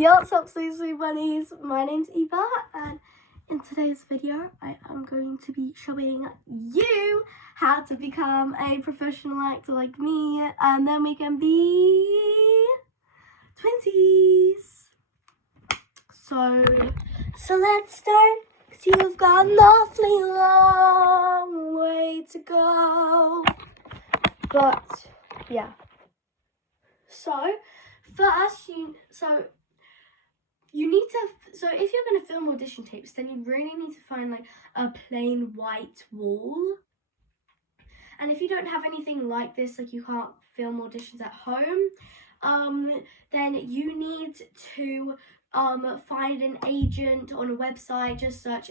Yo, what's up, sweet bunnies? My name's Eva, and in today's video, I am going to be showing you how to become a professional actor like me, and then we can be twinsies. So let's start, because you've got an awfully long way to go. But, yeah. So, first, you need to, so if you're going to film audition tapes, then you really need to find like a plain white wall. And if you don't have anything like this, like you can't film auditions at home, then you need to find an agent on a website. Just search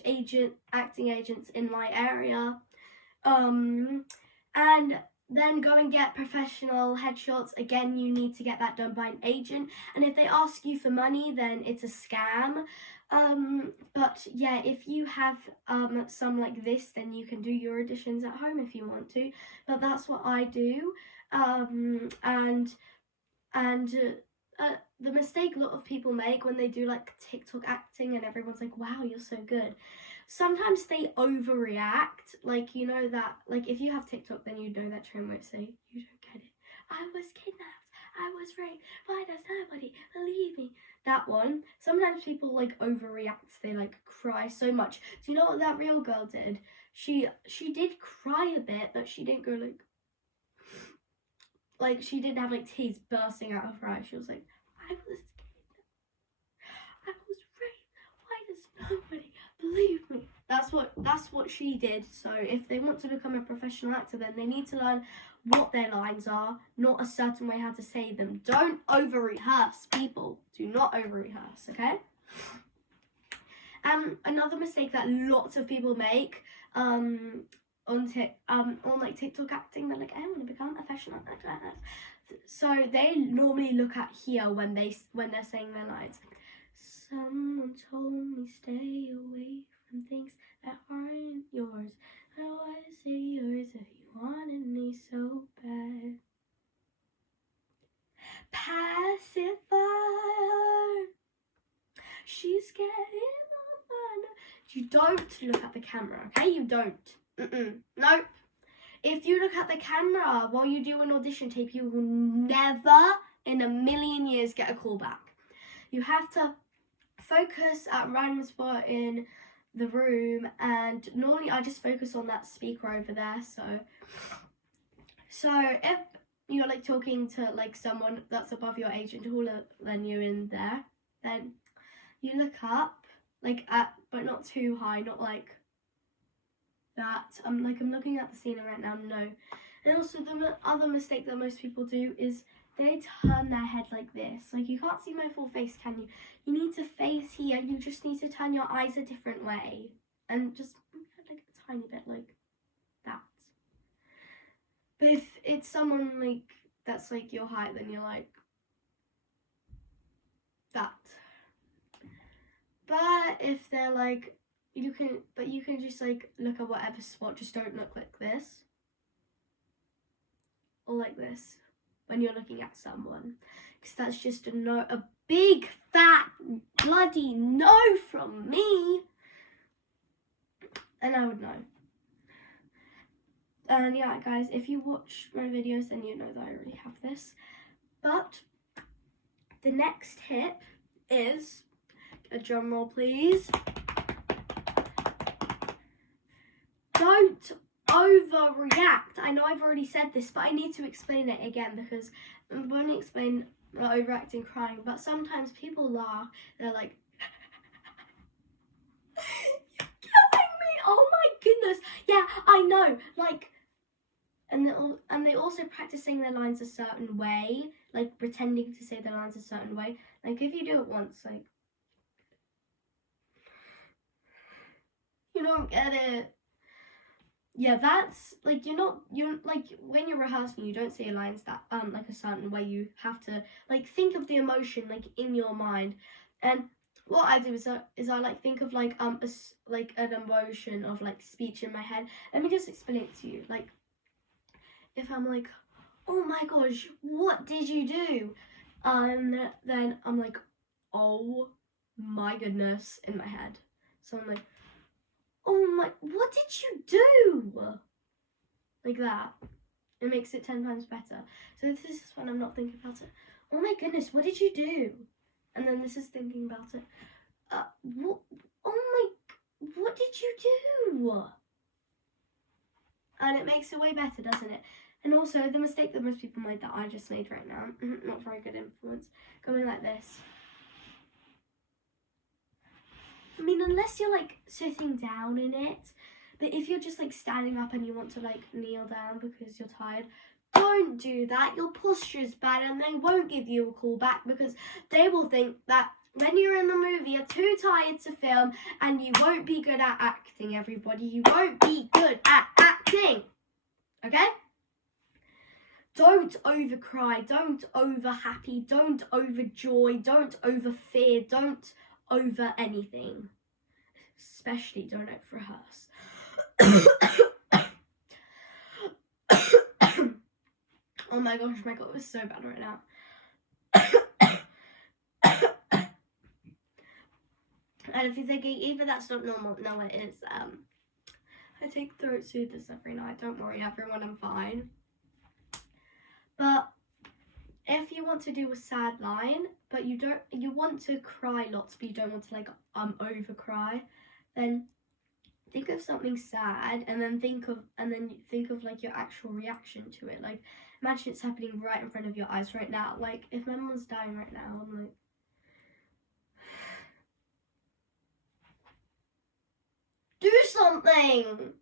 acting agents in my area. And then go and get professional headshots. Again, you need to get that done by an agent. And if they ask you for money, then it's a scam. But yeah, if you have some like this, then you can do your auditions at home if you want to. But that's what I do. The mistake a lot of people make when they do like TikTok acting and everyone's like, wow, you're so good. Sometimes they overreact, like, you know that, like, if you have TikTok, then you know that trend won't say, you don't get it. I was kidnapped, I was raped, why does nobody believe me? That one. Sometimes people, like, overreact, they, like, cry so much. Do you know what that real girl did? She did cry a bit, but she didn't go, like, she didn't have, like, tears bursting out of her eyes. She was like, I was kidnapped, I was raped, why does nobody believe me? That's what she did. So if they want to become a professional actor, then they need to learn what their lines are, not a certain way how to say them. Don't over rehearse, people. Do not over rehearse, okay? Another mistake that lots of people make on like TikTok acting, they're like, I want to become a professional actor. So they normally look at here when they're saying their lines. Someone told me stay away from things that aren't yours. I was yours if you wanted me so bad. Pacifier, she's getting on my nerves. You don't look at the camera, okay? You don't. Nope. If you look at the camera while you do an audition tape, you will never in a million years get a call back. You have to focus at a random spot in the room, and normally I just focus on that speaker over there. So if you're like talking to like someone that's above your age and taller than you in there, then you look up but not too high, not like that. I'm looking at the ceiling right now. No. And also the other mistake that most people do is they turn their head like this. Like, you can't see my full face, can you? You need to face here. You just need to turn your eyes a different way. And just like a tiny bit like that. But if it's someone like that's like your height, then you're like that. But if they're like, you can just like look at whatever spot. Just don't look like this. Or like this. When you're looking at someone, because that's just a no, a big fat bloody no from me, and I would know. And yeah, guys, if you watch my videos, then you know that I already have this. But the next tip is, a drum roll please, don't overreact. I know I've already said this, but I need to explain it again, because I'm going to explain overacting crying, but sometimes people laugh, they're like, you're killing me, oh my goodness. Yeah, I know, like, and they also practice saying their lines a certain way, like pretending to say their lines a certain way. Like, if you do it once, like, you don't get it. Yeah, that's like, you're like, when you're rehearsing, you don't say your lines that like a certain way. You have to like think of the emotion like in your mind. And what I do is I like think of like like an emotion of like speech in my head. Let me just explain it to you. Like, if I'm like, oh my gosh, what did you do? Then I'm like, oh my goodness in my head. So I'm like, oh my, what did you do? Like that. It makes it 10 times better. So this is when I'm not thinking about it. Oh my goodness, what did you do? And then this is thinking about it. What? Oh my, what did you do? And it makes it way better, doesn't it? And also, the mistake that most people made that I just made right now, not very good influence, going like this. I mean, unless you're like sitting down in it, but if you're just like standing up and you want to like kneel down because you're tired, don't do that. Your posture is bad and they won't give you a call back because they will think that when you're in the movie, you're too tired to film and you won't be good at acting, everybody. You won't be good at acting. Okay? Don't over cry, don't over happy, don't over joy, don't over fear, don't over anything. Especially don't over rehearse. Oh my gosh, my God, it was so bad right now. And if you're thinking, either that's not normal, no it is. I take throat soothers every night, don't worry everyone, I'm fine. But if you want to do a sad line, but you want to cry lots, but you don't want to like over cry, then think of something sad and then think of like your actual reaction to it. Like imagine it's happening right in front of your eyes right now. Like if my mum was dying right now, I'm like, do something!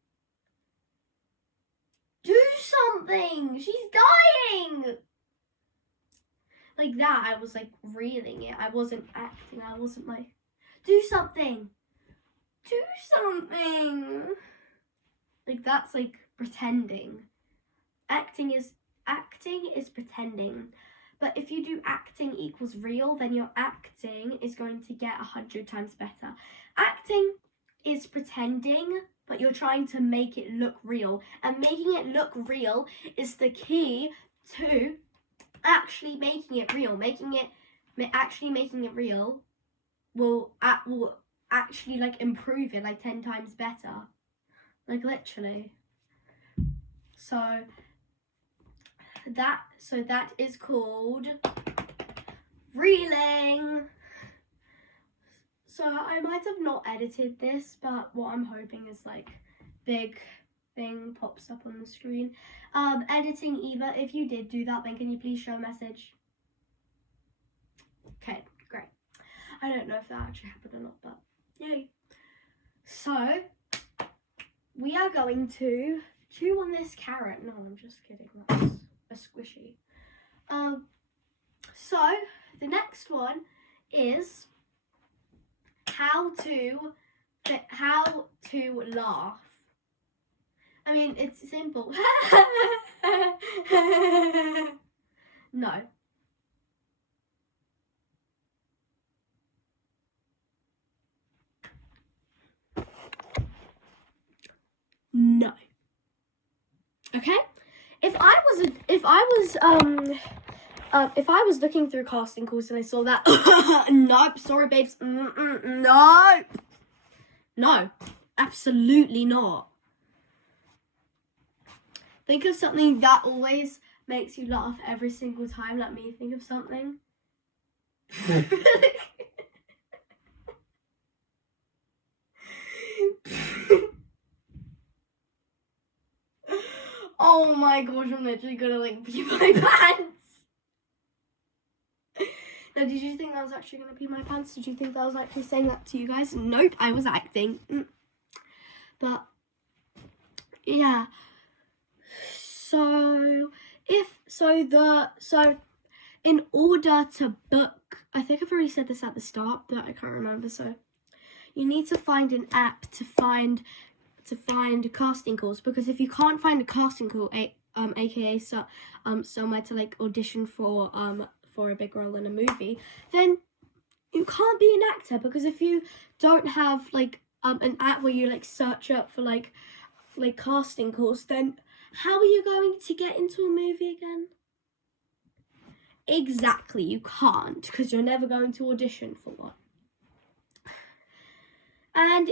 Do something! She's dying! Like that, I was like reeling it. I wasn't acting. I wasn't like, do something! Do something! Like that's like pretending. Acting is pretending. But if you do acting equals real, then your acting is going to get 100 times better. Acting is pretending, but you're trying to make it look real. And making it look real is the key to actually making it real. Actually making it real will actually like improve it like 10 times better. Like literally. So that is called reeling. So I might have not edited this, but what I'm hoping is like big thing pops up on the screen. Editing Eva, if you did do that, then can you please show a message? Okay, great. I don't know if that actually happened or not, but yay. So we are going to chew on this carrot. No, I'm just kidding. That's a squishy. So the next one is how to laugh. I mean, it's simple. No. No. Okay? If I was looking through casting calls and I saw that, nope, sorry babes, no, absolutely not. Think of something that always makes you laugh every single time. Let me think of something. Oh my gosh, I'm literally gonna like pee my pants. Now, did you think I was actually gonna pee my pants? Did you think that I was actually saying that to you guys? Nope, I was acting. But yeah. So in order to book, I think I've already said this at the start, but I can't remember. So you need to find an app to find casting calls, because if you can't find a casting call, aka somewhere to like audition for a big role in a movie, then you can't be an actor. Because if you don't have like an app where you like search up for like casting calls, then how are you going to get into a movie again? exactly, you can't, because you're never going to audition for one. And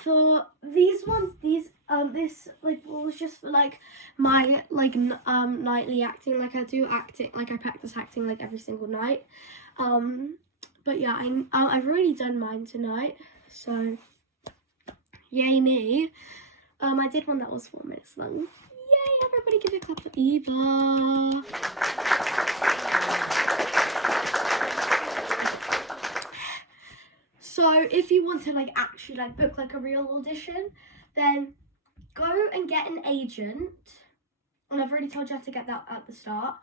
for these ones, this like was just for like my like nightly acting. Like I do acting, like I practice acting like every single night. But yeah, I've already done mine tonight, so yay me. I did one that was 4 minutes long. Yay! Everybody give a clap for Eva. So if you want to like actually like book like a real audition, then go and get an agent. And I've already told you how to get that at the start.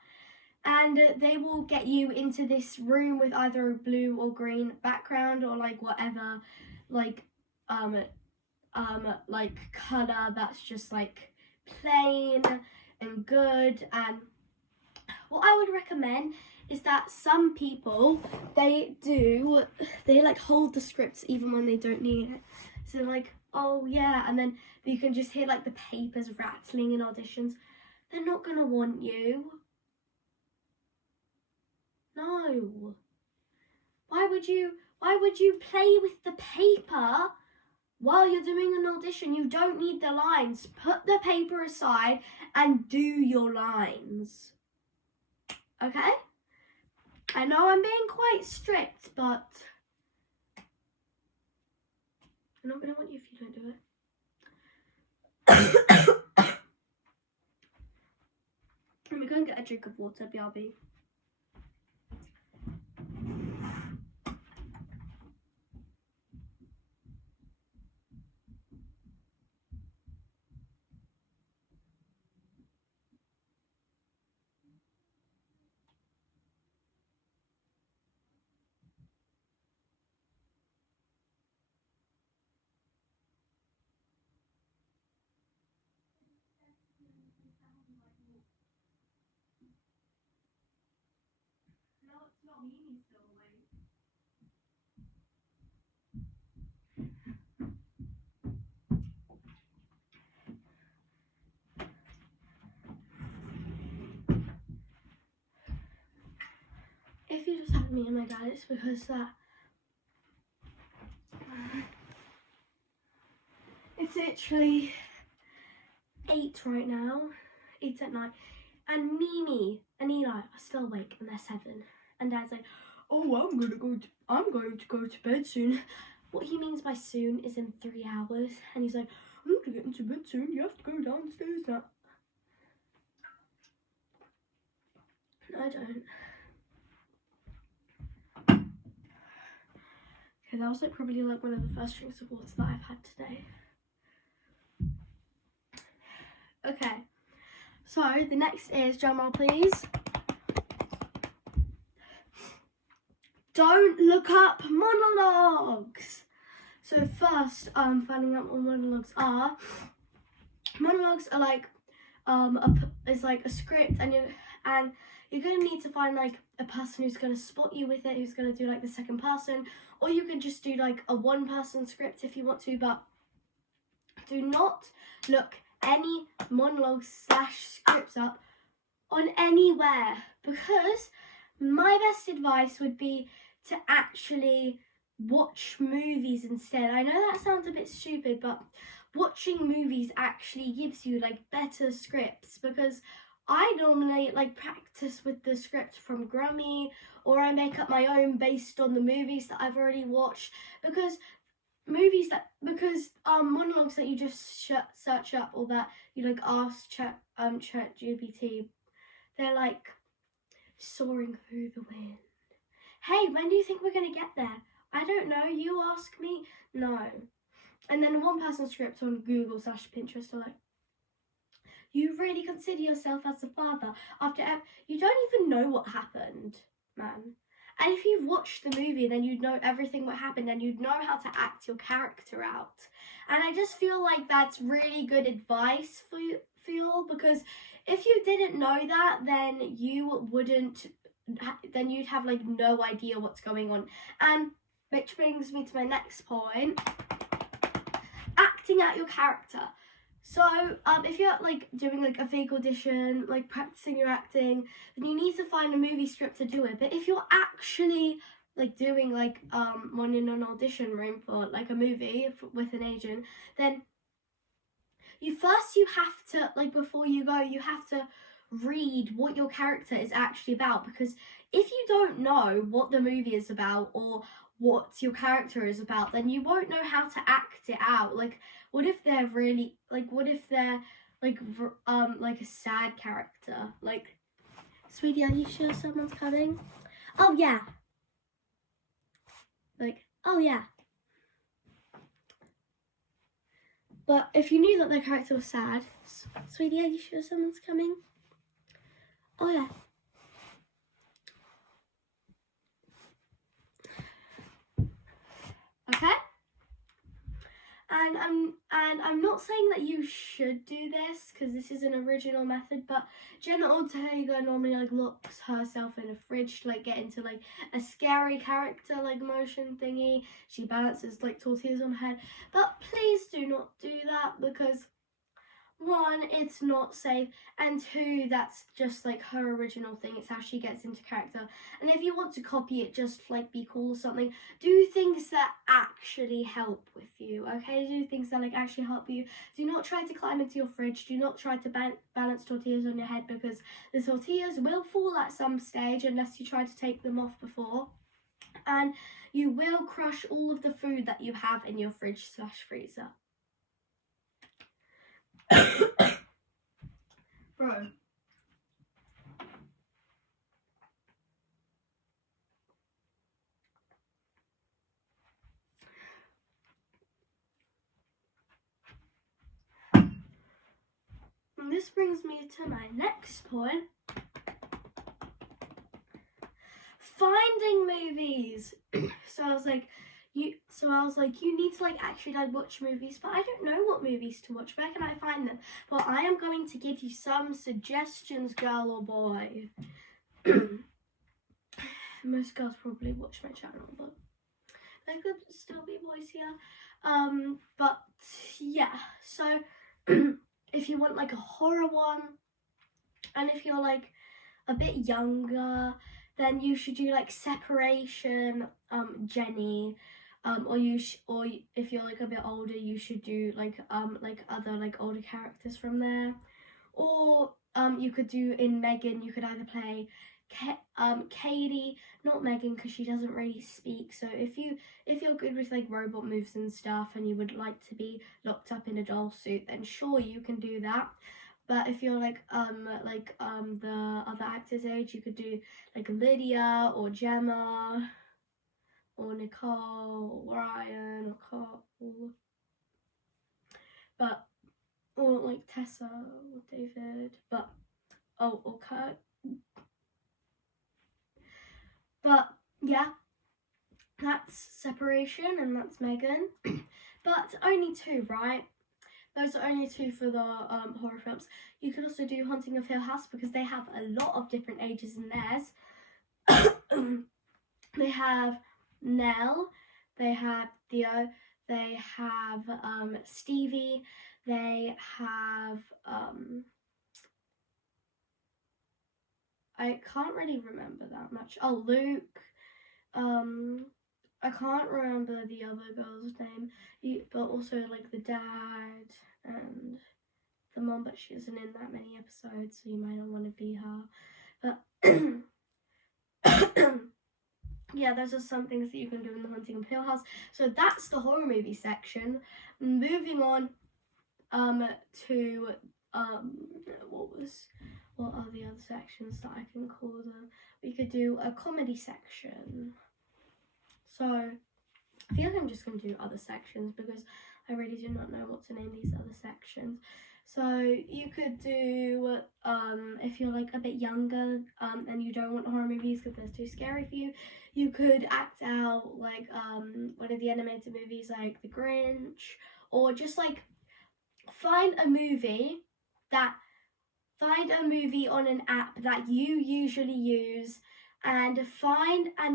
And they will get you into this room with either a blue or green background or like whatever like color that's just like plain and good. And what I would recommend is that some people they like hold the scripts even when they don't need it. So they're like, oh yeah, and then you can just hear like the papers rattling in auditions. They're not gonna want you. No. Why would you play with the paper while you're doing an audition? You don't need the lines. Put the paper aside and do your lines. Okay? I know I'm being quite strict, but I'm not going to want you if you don't do it. Let me go and get a drink of water, BRB. No, it's not me, he's still awake. If you just have me and my dad, it's because it's literally 8 right now, 8 at night, and Mimi and Eli are still awake and they're 7. And Dad's like, oh, I'm going to go to bed soon. What he means by soon is in 3 hours. And he's like, I'm going to get into bed soon. You have to go downstairs now. No, I don't. Okay, that was like probably like one of the first drinks of water that I've had today. Okay, so the next is, drumroll please. Don't look up monologues. So first, finding out what monologues are. Monologues are like it's like a script, and you're gonna need to find like a person who's gonna spot you with it, who's gonna do like the second person, or you can just do like a 1-person script if you want to. But do not look any monologues / scripts up on anywhere, because my best advice would be to actually watch movies instead. I know that sounds a bit stupid, but watching movies actually gives you like better scripts, because I normally like practice with the script from Grammy, or I make up my own based on the movies that I've already watched, because monologues that you just search up, or that you like ask ChatGPT, they're like soaring through the wind. Hey, when do you think we're gonna get there? I don't know, you ask me. No. And then 1-person script on Google / Pinterest are like, you really consider yourself as a father after you don't even know what happened, man. And if you've watched the movie, then you'd know everything what happened, and you'd know how to act your character out. And I just feel like that's really good advice for you, because if you didn't know that, then you'd have like no idea what's going on. And which brings me to my next point. Acting out your character. So, if you're like doing like a fake audition, like practicing your acting, then you need to find a movie script to do it. But if you're actually like doing like one in an audition room for like a movie with an agent, then you have to, like, before you go, you have to read what your character is actually about, because if you don't know what the movie is about or what your character is about, then you won't know how to act it out. Like, what if they're really like, what if they're like a sad character? Like, sweetie, are you sure someone's coming? Oh yeah. Like, oh yeah. But if you knew that their character was sad, sweetie, are you sure someone's coming? Oh yeah. Okay? And I'm not saying that you should do this, because this is an original method, but Jenna Ortega normally like locks herself in a fridge to like get into like a scary character like motion thingy. She balances like tortillas on her head. But please do not do that, because one, it's not safe, and two, that's just like her original thing. It's how she gets into character. And if you want to copy it, just like be cool or something, do things that actually help with you, okay? Do things that like actually help you. Do not try to climb into your fridge. Do not try to balance tortillas on your head, because the tortillas will fall at some stage unless you try to take them off before. And you will crush all of the food that you have in your fridge/freezer. Bro. And this brings me to my next point. Finding movies. So I was like, you need to like actually like watch movies, but I don't know what movies to watch. Where can I find them? Well, I am going to give you some suggestions, girl or boy. Most girls probably watch my channel, but there could still be boys here. But yeah, so if you want like a horror one, and if you're like a bit younger, then you should do like Separation, Jenny, or if you're like a bit older, you should do like other like older characters from there, or you could do in Megan. You could either play Katie, not Megan, because she doesn't really speak. So if you're good with like robot moves and stuff, and you would like to be locked up in a doll suit, then sure, you can do that. But if you're like the other actors' age, you could do like Lydia or Gemma or Nicole or Ryan or Cole. But or like Tessa or David, but or Kurt. But yeah, that's Separation and that's Megan. But only two, right? Those are only two for the horror films. You could also do Haunting of Hill House, because they have a lot of different ages in theirs. They have Nell, they have Theo, they have Stevie, they have I can't really remember that much. Oh, Luke. I can't remember the other girl's name, but also like the dad and the mom, but she isn't in that many episodes, so you might not want to be her. But yeah, those are some things that you can do in the Haunting of Hill House. So that's the horror movie section. Moving on to what are the other sections that I can call them? We could do a comedy section. So I feel like I'm just going to do other sections, because I really do not know what to name these other sections. So you could do, if you're like a bit younger and you don't want horror movies because they're too scary for you, you could act out like one of the animated movies like The Grinch, or just like find a movie on an app that you usually use, and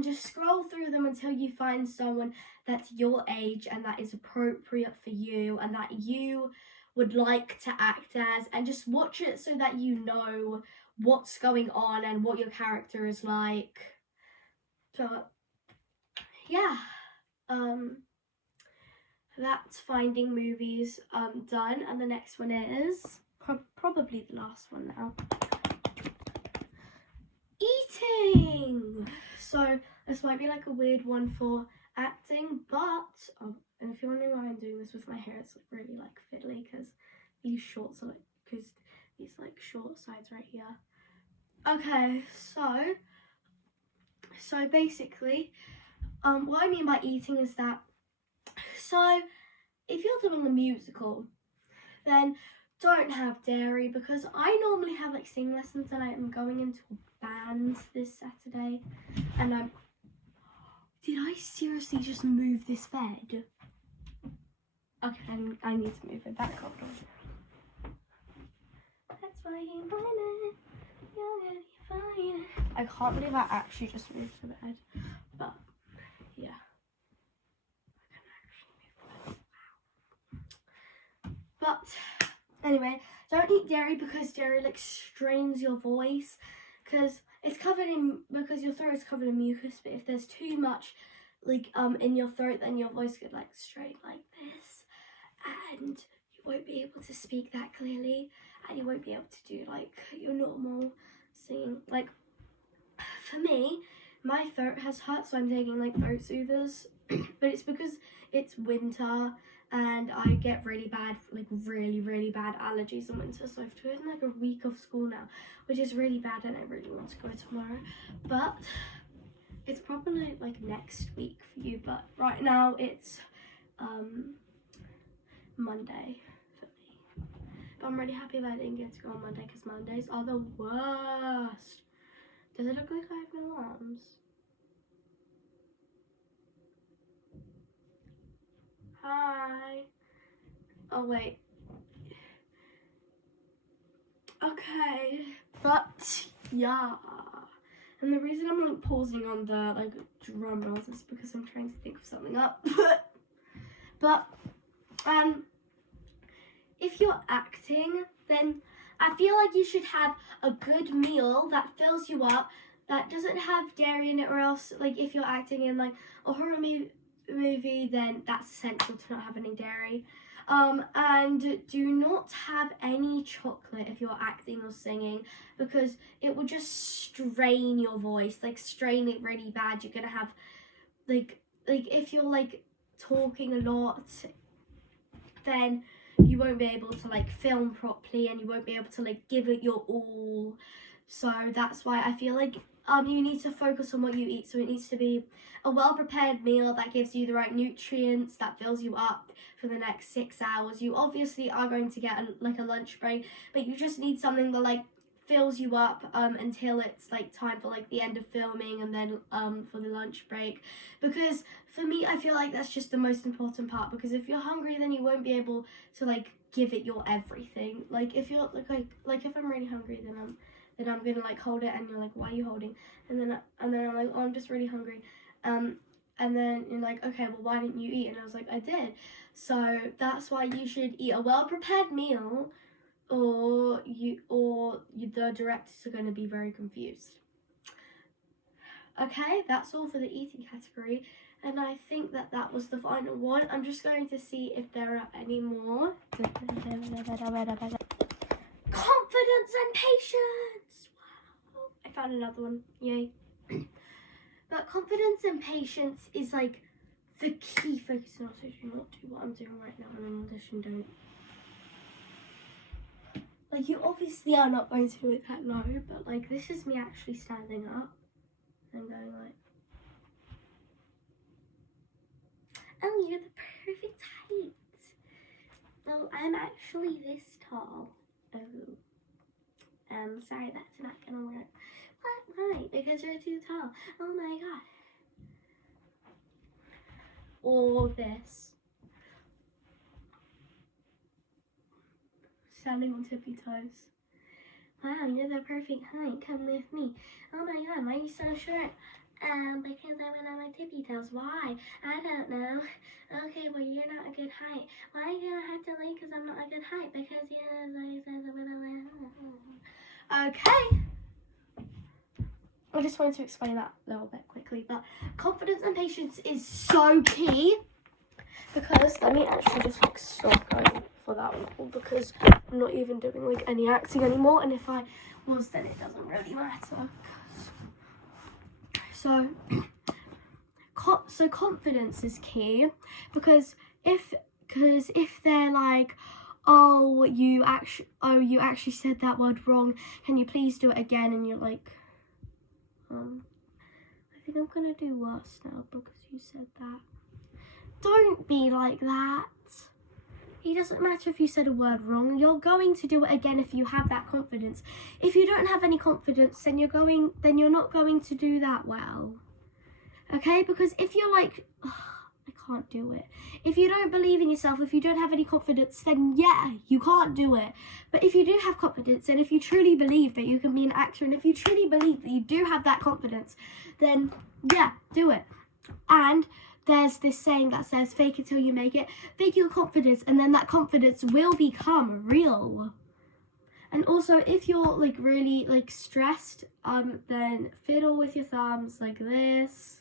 just scroll through them until you find someone that's your age and that is appropriate for you and that you would like to act as, and just watch it so that you know what's going on and what your character is like. So yeah, that's Finding Movies done, and the next one is probably the last one now. Eating. So this might be like a weird one for acting, but and if you're wondering why I'm doing this with my hair, it's like really like fiddly because these shorts are like, because these like short sides right here. Okay, so basically, what I mean by eating is that, so if you're doing a musical, then don't have dairy, because I normally have like singing lessons and I'm going into a band this Saturday, and did I seriously just move this bed? Okay, I need to move it back. Hold on. That's why you want it. You're gonna be fine. I can't believe I actually just moved the bed, but yeah. But anyway, don't eat dairy because dairy like strains your voice, because your throat is covered in mucus. But if there's too much like in your throat, then your voice could like strain like this, and you won't be able to speak that clearly, and you won't be able to do like your normal singing. Like for me, my throat has hurt, so I'm taking like throat soothers, but it's because it's winter and I get really bad allergies in winter, so I've taken like a week of school now, which is really bad, and I really want to go tomorrow, but it's probably like next week for you. But right now it's Monday for me, but I'm really happy that I didn't get to go on Monday, because Mondays are the worst. Does it look like I have no arms? Hi. Oh wait. Okay. But yeah. And the reason I'm like pausing on the like drum rolls is because I'm trying to think of something up. But if you're acting, then I feel like you should have a good meal that fills you up, that doesn't have dairy in it, or else like if you're acting in like a horror movie, then that's essential to not have any dairy. And do not have any chocolate if you're acting or singing, because it will just strain your voice, like strain it really bad. You're gonna have like if you're like talking a lot, then you won't be able to like film properly, and you won't be able to like give it your all. So that's why I feel like you need to focus on what you eat. So it needs to be a well-prepared meal that gives you the right nutrients, that fills you up for the next 6 hours. You obviously are going to get a lunch break, but you just need something that like fills you up until it's like time for like the end of filming, and then for the lunch break. Because for me, I feel like that's just the most important part, because if you're hungry, then you won't be able to like give it your everything. Like if you're like if I'm really hungry, then I'm gonna like hold it, and you're like, why are you holding? And then I'm like, oh, I'm just really hungry. And then you're like, okay, well, why didn't you eat? And I was like, I did. So that's why you should eat a well-prepared meal, or the directors are going to be very confused. Okay, that's all for the eating category, and I think that was the final one. I'm just going to see if there are any more. Confidence and patience. Wow. I found another one. Yay. But confidence and patience is like the key focus, and also do not do what I'm doing right now in an audition. Don't. Like, you obviously are not going to do it that low, but like this is me actually standing up and going like, oh, you're the perfect height. Oh, I'm actually this tall. Oh. Sorry, that's not gonna work. What? Why? Because you're too tall. Oh my god. Or this. Standing on tippy toes. Wow, you're the perfect height. Come with me. Oh my god, why are you so short? Because I went on my tippy toes. Why? I don't know. Okay, well, you're not a good height. Why do I have to leave because I'm not a good height? Because okay. I just wanted to explain that a little bit quickly, but confidence and patience is so key, because let me actually just like stop going for that one, because I'm not even doing like any acting anymore, and if I was, then it doesn't really matter. So confidence is key, because if they're like, oh, you actually said that word wrong, can you please do it again, and you're like, I think I'm gonna do worse now because you said that. Don't be like that. It doesn't matter if you said a word wrong. You're going to do it again if you have that confidence. If you don't have any confidence, then you're not going to do that well. Okay? Because if you're like, I can't do it. If you don't believe in yourself, if you don't have any confidence, then yeah, you can't do it. But if you do have confidence, and if you truly believe that you can be an actor, and if you truly believe that you do have that confidence, then yeah, do it. And there's this saying that says, fake it till you make it. Fake your confidence, and then that confidence will become real. And also, if you're like really like stressed, then fiddle with your thumbs like this.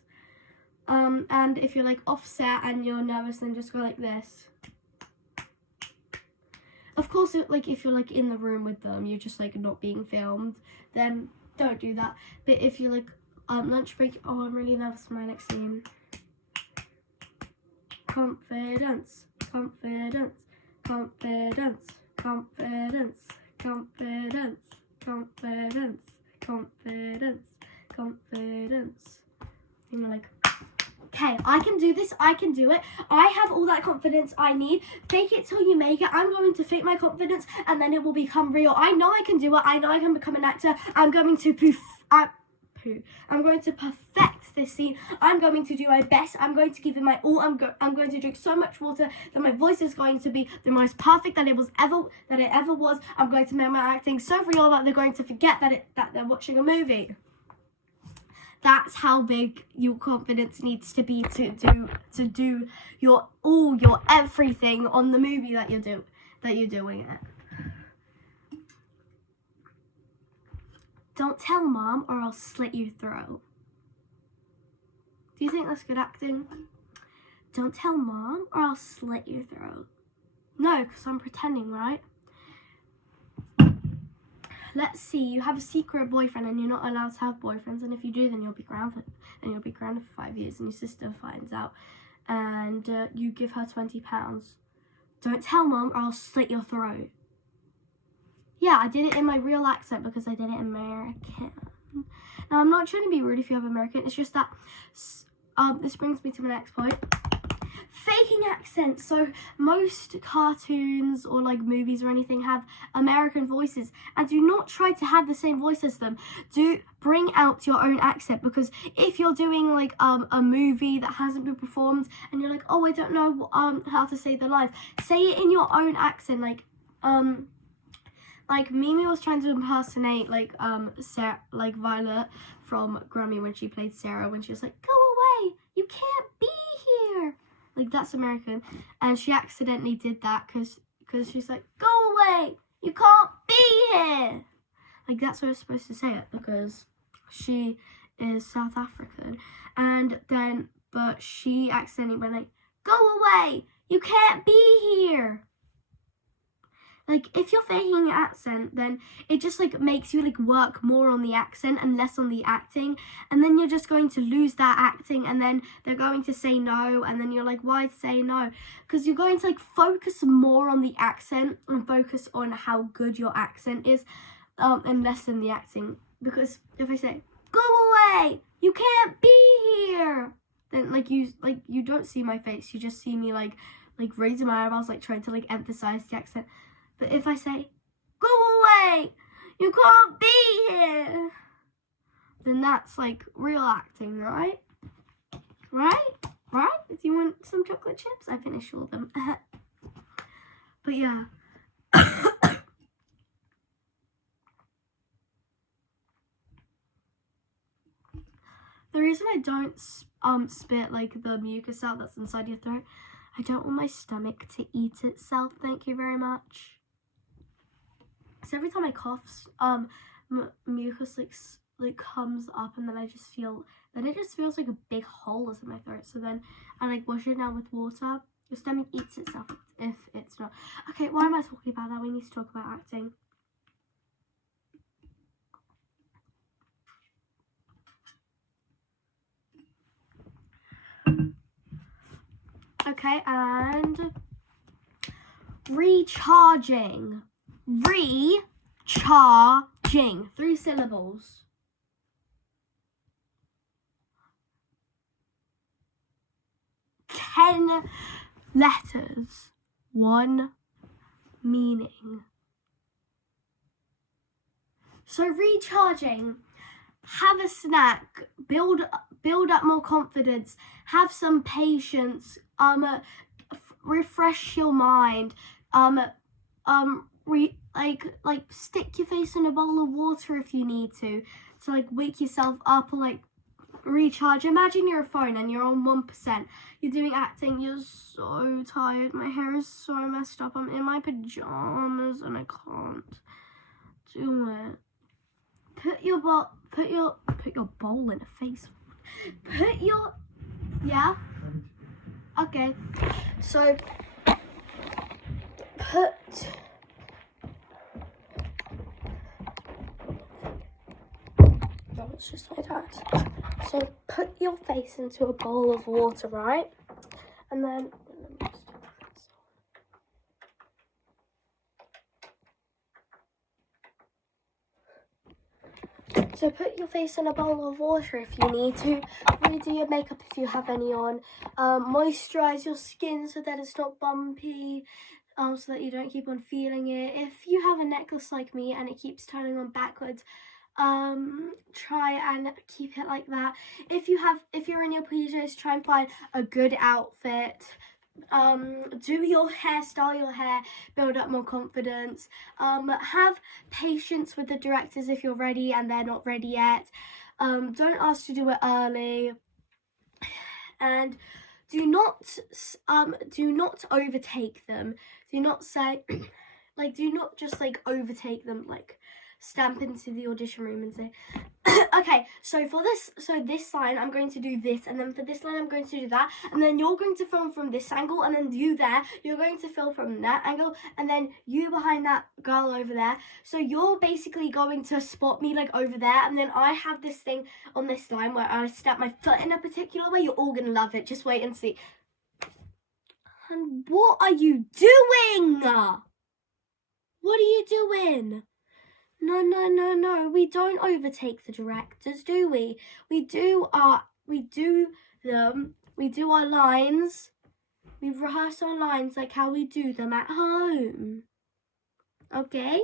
And if you're like offset and you're nervous, then just go like this. Of course, like if you're like in the room with them, you're just like not being filmed, then don't do that. But if you're like lunch break, oh, I'm really nervous for my next scene. Confidence, confidence, confidence, confidence, confidence, confidence, confidence, confidence. And you're like, okay, I can do this, I can do it. I have all that confidence I need. Fake it till you make it. I'm going to fake my confidence, and then it will become real. I know I can do it. I know I can become an actor. I'm going to perfect this scene. I'm going to do my best. I'm going to give it my all. I'm going to drink so much water that my voice is going to be the most perfect that it ever was. I'm going to make my acting so real that they're going to forget that they're watching a movie. That's how big your confidence needs to be to do your everything on the movie that you're doing it. Don't tell mom or I'll slit your throat. Do you think that's good acting? Don't tell mom or I'll slit your throat. No, because I'm pretending, right? Let's see, you have a secret boyfriend and you're not allowed to have boyfriends, and if you do, then you'll be grounded. And you'll be grounded for 5 years, and your sister finds out, and you give her £20. Don't tell mom or I'll slit your throat. Yeah, I did it in my real accent because I did it American. Now, I'm not trying to be rude if you have American. It's just that this brings me to my next point. Faking accents. So most cartoons or like movies or anything have American voices, and do not try to have the same voice as them. Do bring out your own accent, because if you're doing like a movie that hasn't been performed and you're like, oh, I don't know how to say the lines, say it in your own accent. Like Mimi was trying to impersonate like Sarah, like Violet from Grammy when she played Sarah, when she was like, go away, you can't be here. Like, that's American. And she accidentally did that because she's like, go away, you can't be here. Like, that's what I was supposed to say it, because she is South African. And then, but she accidentally went like, go away, you can't be here. Like, if you're faking an accent, then it just, like, makes you, like, work more on the accent and less on the acting. And then you're just going to lose that acting, and then they're going to say no, and then you're like, why say no? Because you're going to, like, focus more on the accent and focus on how good your accent is, and less on the acting. Because if I say, go away, you can't be here, then, you don't see my face. You just see me, like raising my eyebrows, like, trying to, like, emphasize the accent. But if I say, go away, you can't be here, then that's like real acting, right? Right? If you want some chocolate chips, I finished all of them. But yeah. The reason I don't spit like the mucus out that's inside your throat, I don't want my stomach to eat itself. Thank you very much. So every time I cough, mucus like comes up, and then it just feels like a big hole is in my throat. So then I like wash it down with water. Your stomach eats itself if it's not. Okay, why am I talking about that? We need to talk about acting. Okay, and recharging. Recharging. 3 syllables. 10 letters. 1 meaning. So recharging. Have a snack. Build up more confidence. Have some patience. Refresh your mind. Stick your face in a bowl of water if you need to like wake yourself up, or like recharge. Imagine you're a phone and you're on 1%. You're doing acting. You're so tired. My hair is so messed up. I'm in my pajamas and I can't do it. Put your bowl in a face. Yeah. Okay. So no, it's just my dad. So put your face into a bowl of water, right? And then So put your face in a bowl of water if you need to. Redo your makeup if you have any on. Moisturize your skin so that it's not bumpy, so that you don't keep on feeling it. If you have a necklace like me and it keeps turning on backwards, try and keep it like that. If you're in your PJs, try and find a good outfit. Do your hair, style your hair, build up more confidence. Have patience with the directors if you're ready and they're not ready yet. Don't ask to do it early, and do not overtake them. Do not say do not just overtake them, stamp into the audition room and say okay, so this line I'm going to do this, and then for this line I'm going to do that, and then you're going to film from this angle, and then you there, you're going to film from that angle, and then you behind that girl over there. So you're basically going to spot me over there, and then I have this thing on this line where I stamp my foot in a particular way. You're all gonna love it. Just wait and see. And what are you doing? What are you doing? No. We don't overtake the directors, do we? We do our lines. We rehearse our lines like how we do them at home. Okay?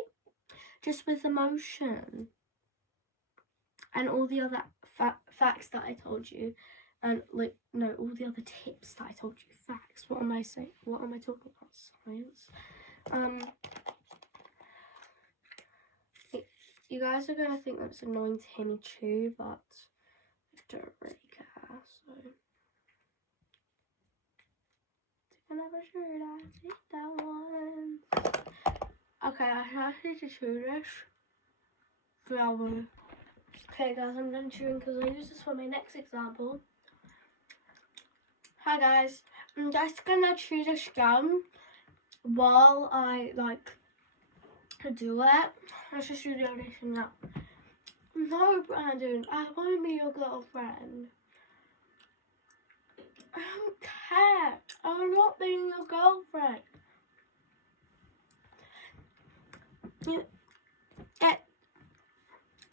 Just with emotion. And all the other facts that I told you. And all the other tips that I told you. Facts. What am I saying? What am I talking about? Science. You guys are going to think that's annoying to hear me chew, but I don't really care, so. Take that one. Okay, I have to chew this. Okay guys, I'm done chewing because I use this for my next example. Hi guys, I'm just going to chew this gum while I do it. Let's just do the audition now. No, Brandon, I want to be your girlfriend. I don't care. I'm not being your girlfriend.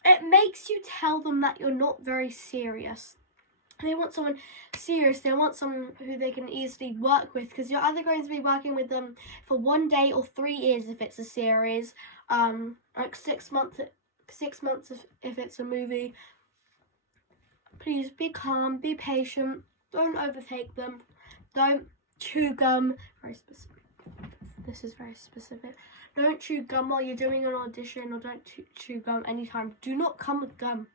It makes you tell them that you're not very serious. They want someone serious. They want someone who they can easily work with, because you're either going to be working with them for 1 day or 3 years if it's a series. 6 months if it's a movie. Please be calm, be patient. Don't overtake them. Don't chew gum. Very specific. This is very specific. Don't chew gum while you're doing an audition, or don't chew gum anytime. Do not come with gum.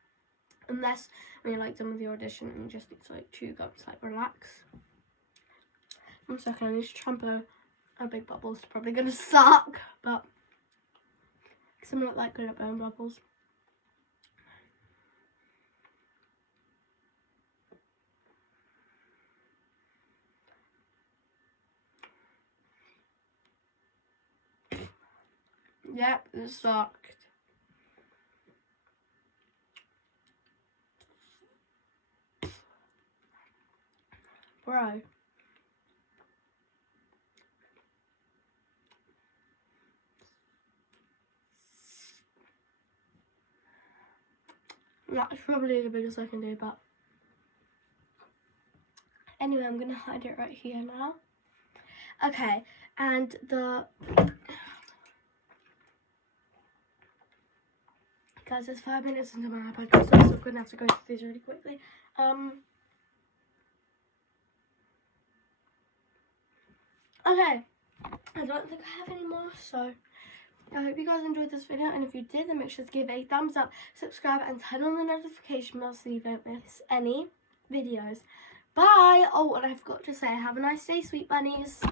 Unless when you're like done with your audition and you just need to like chew gum to like relax. 1 second, I need to trample a big bubble. It's probably gonna suck, but because I'm not that good at blowing bubbles. Yep, it sucked. Bro. That's probably the biggest I can do, but anyway, I'm gonna hide it right here now. Okay, and guys, it's 5 minutes into my podcast, so I'm gonna have to go through these really quickly. Okay, I don't think I have any more, so I hope you guys enjoyed this video, and if you did, then make sure to give it a thumbs up, subscribe, and turn on the notification bell so you don't miss any videos. Bye! Oh, and I forgot to say, have a nice day, sweet bunnies.